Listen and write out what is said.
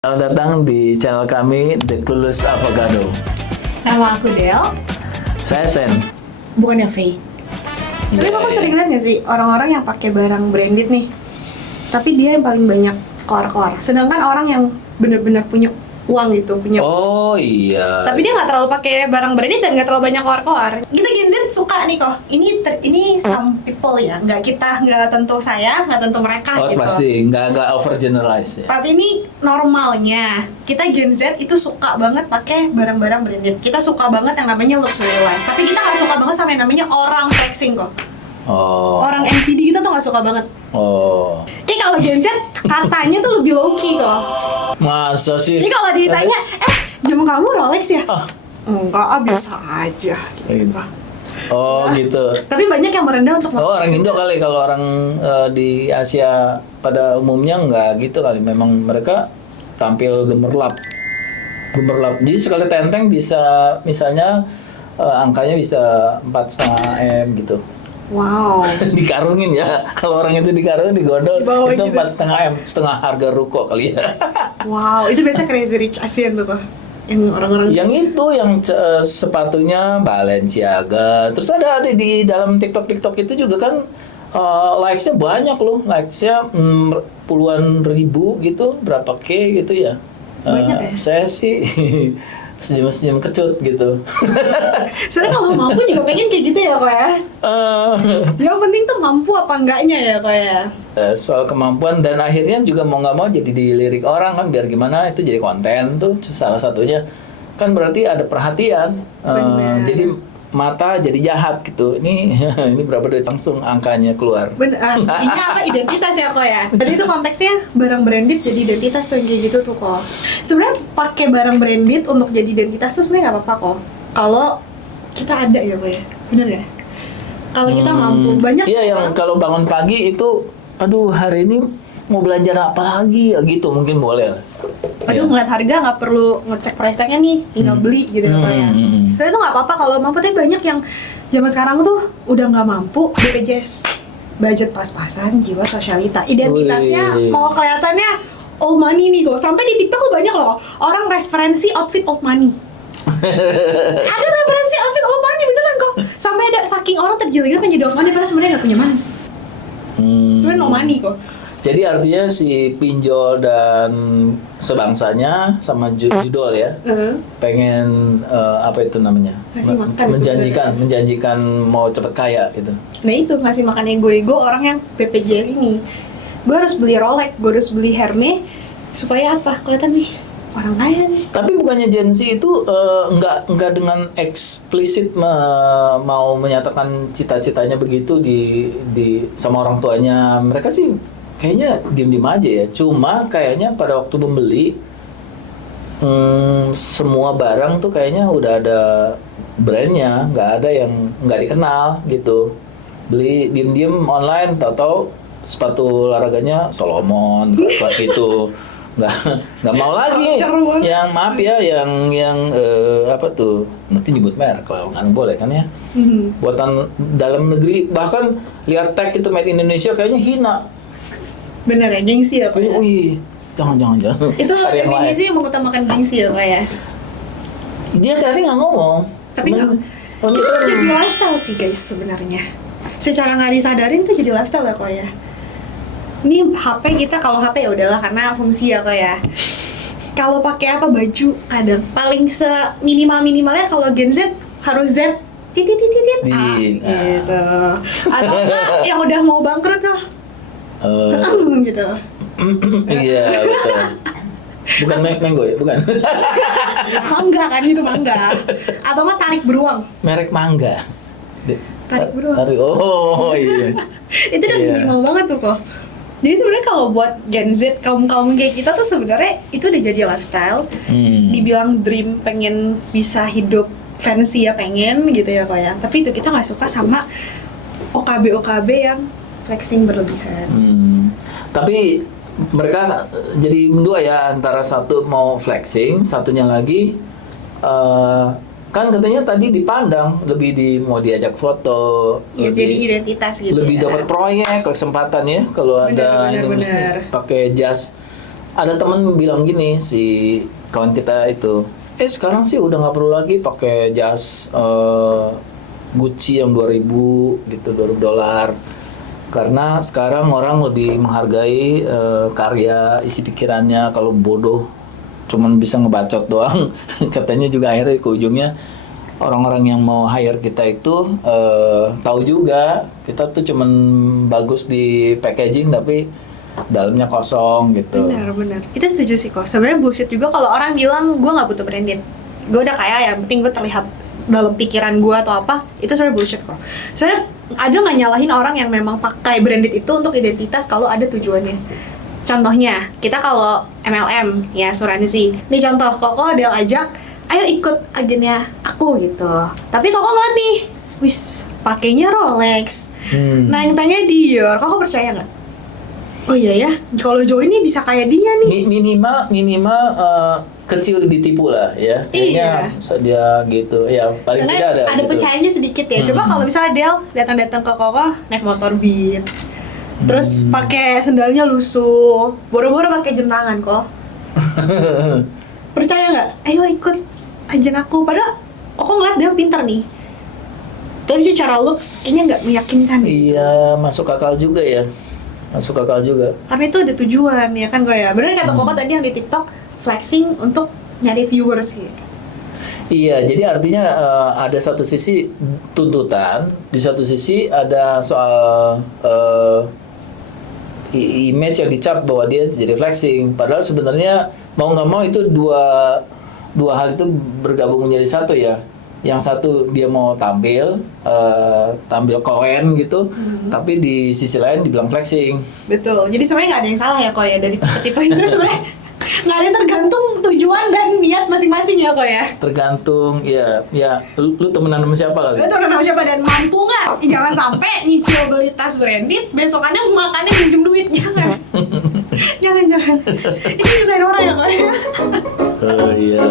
Selamat datang di channel kami The Clueless Avocado. Nama aku Del, Saya Sen. bukannya Faye. Tapi kamu sering lihat nggak sih orang-orang yang pakai barang branded nih, tapi dia yang paling banyak keluar-keluar. Sedangkan orang yang benar-benar punya uang gitu, punya. Oh iya. Tapi dia nggak terlalu pakai barang branded dan nggak terlalu banyak keluar-keluar. Kita Gen Z suka nih kok. Ini some people ya, nggak tentu saya, nggak tentu mereka Oh gitu. pasti nggak over generalize ya. Tapi ini normalnya kita Gen Z itu suka banget pakai barang-barang branded. Kita suka banget yang namanya luxury life. Tapi kita nggak suka banget sama yang namanya orang flexing kok. Oh. Orang NPD kita tuh nggak suka banget. Oh. Jadi kalau Gen Z katanya tuh lebih low key kok. Masa sih? Jadi kalau ditanya, jam kamu Rolex ya? Ah. Enggak, biasa aja. Gitu. Oh gitu. Tapi banyak yang merendah untuk Oh orang Indo kali, kalau orang di Asia pada umumnya nggak gitu kali. Memang mereka tampil gemerlap. Jadi sekali tenteng bisa misalnya angkanya bisa 4,5 M gitu. Wow. Dikarungin ya, kalau orang itu dikarungin digondol Dibawa itu gitu. 4,5 M, setengah harga ruko kali ya. Wow, itu biasa crazy rich Asian tuh kok. Yang orang-orang Yang itu yang sepatunya Balenciaga, terus ada di dalam TikTok itu juga kan likes-nya banyak loh, likes-nya puluhan ribu gitu, berapa K gitu ya. Banyak ya? Saya sih senyum-senyum kecut gitu. sebenarnya kalau mampu juga pengen kayak gitu ya kok ya. Eh, Yang penting tuh mampu apa enggaknya ya kok ya. soal kemampuan, dan akhirnya juga mau nggak mau jadi dilirik orang kan, biar gimana itu jadi konten tuh salah satunya kan, berarti ada perhatian. Benar. Jadi mata jadi jahat gitu, ini ini berapa duit, langsung angkanya keluar. Benar. Intinya apa, identitas ya kok ya. Jadi itu konteksnya barang branded jadi identitas tuh yang kayak gitu tuh kok. Sebenarnya pakai barang branded untuk jadi identitas tuh sebenarnya nggak apa-apa kok. Kalau kita ada ya kok ya. Bener ya? Kalau kita mampu, banyak Iya, yang orang- kalau bangun pagi itu, aduh hari ini mau belanja apa lagi ya gitu, mungkin boleh lah. Aduh, ngeliat harga nggak perlu ngecek price tag-nya nih, tinggal beli gitu ya Pak ya. Sebenarnya itu nggak apa-apa kalau mampu, tapi banyak yang zaman sekarang tuh udah nggak mampu, BPJS, budget pas-pasan, jiwa sosialita, identitasnya Wih. mau kelihatannya old money nih kok. Sampai di TikTok tuh banyak loh orang referensi outfit old money. Ada referensi outfit old money beneran kok. Sampai ada saking orang tergila-gila pengen jadi old money padahal sebenarnya nggak punya money. Sebenarnya no money kok. Jadi artinya si pinjol dan sebangsanya sama judol ya, pengen apa itu namanya, Ngasih makan menjanjikan mau cepet kaya gitu. Nah itu ngasih makan ego orang yang BPJS ini. Gue harus beli Rolex, gue harus beli Hermes supaya apa? Kelihatan wih orang kaya nih. Tapi bukannya Gen Z itu nggak dengan eksplisit mau menyatakan cita-citanya begitu di sama orang tuanya. Mereka sih kayaknya diem-diem aja ya. Cuma kayaknya pada waktu membeli semua barang tuh kayaknya udah ada brandnya, nggak ada yang nggak dikenal gitu. Beli diem-diem online, tahu-tahu sepatu olahraganya Solomon, kelas gitu. Nggak mau lagi. Yang maaf ya, yang apa tuh, nanti nyebut merek kalau nggak boleh kan ya. Buatan dalam negeri, bahkan lihat tag itu made in Indonesia kayaknya hina. Bener ya, gengsi ya Pak ya? Wih, jangan. Itu Cari yang lain. definisi yang mengutamakan gengsi ya Pak ya? Dia tadi nggak ngomong. Tapi Cuman, itu jadi lifestyle sih guys sebenarnya. Secara nggak disadarin tuh jadi lifestyle ya Kok ya. Ini HP kita, kalau HP ya udahlah karena fungsi ya Kok ya. Kalau pakai apa baju kadang paling seminimal-minimalnya kalau Gen Z harus Z titit gitu. Atau enggak yang udah mau bangkrut tuh. Gitu. iya betul. Bukan mango ya, bukan. Mangga kan itu mangga. Atau enggak tarik beruang. Merek mangga. Tarik beruang. Oh iya. Itu udah Iya. minimal banget tuh kok. Jadi sebenarnya kalau buat Gen Z kaum kayak kita tuh sebenarnya itu udah jadi lifestyle. Dibilang dream, pengen bisa hidup fancy ya pengen gitu ya kok ya. Tapi itu kita nggak suka sama OKB yang flexing berlebihan. Tapi mereka jadi dua ya, antara satu mau flexing, satunya lagi kan katanya tadi dipandang lebih mau diajak foto, Ya jadi identitas gitu. lebih ya. dapat proyek, kesempatan ya kalau ada Bener, ini mesti bener. pakai jas ada temen bilang gini, si kawan kita itu, sekarang sih udah nggak perlu lagi pakai jas Gucci yang 2000 gitu, $2000. Karena sekarang orang lebih menghargai karya, isi pikirannya. Kalau bodoh cuman bisa ngebacot doang. Katanya juga akhirnya ke ujungnya orang-orang yang mau hire kita itu tahu juga kita tuh cuman bagus di packaging tapi dalamnya kosong gitu. Benar. Itu setuju sih kok. Sebenarnya bullshit juga kalau orang bilang gue nggak butuh branded. Gue udah kaya, yang penting gue terlihat dalam pikiran gue atau apa. Itu sebenarnya bullshit kok. Sebenarnya ada nggak nyalahin orang yang memang pakai branded itu untuk identitas kalau ada tujuannya. Contohnya, kita kalau MLM ya asuransi. Nih contoh, Koko Del ajak, ayo ikut agennya aku gitu. Tapi Koko ngeliat nih, wis pakainya Rolex. Nah yang tanya Dior, Koko percaya nggak? Oh iya ya, kalau Joey ini bisa kayak dia nih. Minimal kecil ditipu lah ya. Kayaknya dia gitu. Ya paling tidak ada. Ada gitu. percayanya sedikit ya. Coba kalau misalnya Del datang ke Koko naik motor Beat. Terus pakai sendalnya lusuh, boro-boro pakai jam tangan kok. Percaya nggak? Ayo ikut agen aku. Padahal Koko ngeliat Del pinter nih. Tapi secara looks kayaknya nggak meyakinkan. Iya, masuk akal juga ya. Masuk akal juga. Karena itu ada tujuan ya kan gue ya. Bener kata Koko tadi yang di TikTok flexing untuk nyari viewers gitu. Iya, jadi artinya ada satu sisi tuntutan, di satu sisi ada soal image yang dicap bahwa dia jadi flexing. Padahal sebenarnya mau nggak mau itu dua hal itu bergabung menjadi satu ya. Yang satu dia mau tampil keren gitu, tapi di sisi lain dibilang flexing. Betul. Jadi sebenarnya nggak ada yang salah ya kok ya dari tipe itu sebenarnya nggak ada, tergantung tujuan dan niat masing-masing ya kok ya. Tergantung ya lu temenan sama siapa kali? Lu temenan sama siapa dan mampu nggak? Jangan sampai nyicil beli tas branded, besokannya makannya minjem duit, jangan. jangan. Itu nyusahin orang ya kok ya. Oh iya.